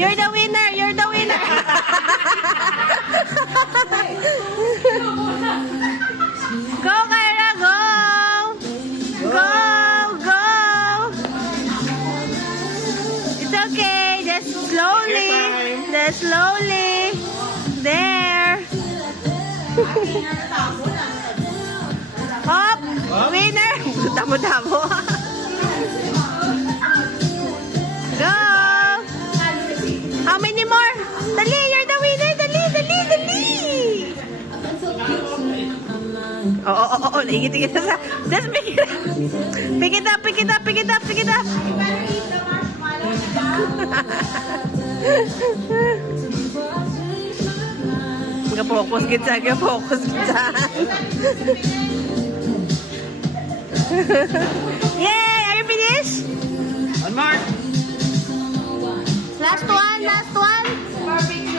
You're the winner! You're the winner! Go, Kyra! Go! Go! Go! It's okay. Just slowly. Just slowly. There. Hop! Winner! Damo-damo. Go! How many more? Dali! You're the winner! Dali! Dali! Dali! Oh, naigit-igit na sa... Just pick it up! Pick it up! Pick it up! Pick it up! Pick it up! Ga-focus kita! Ga-focus kita! Yay! Are you finished? One more. Last one! Last one! Perfect.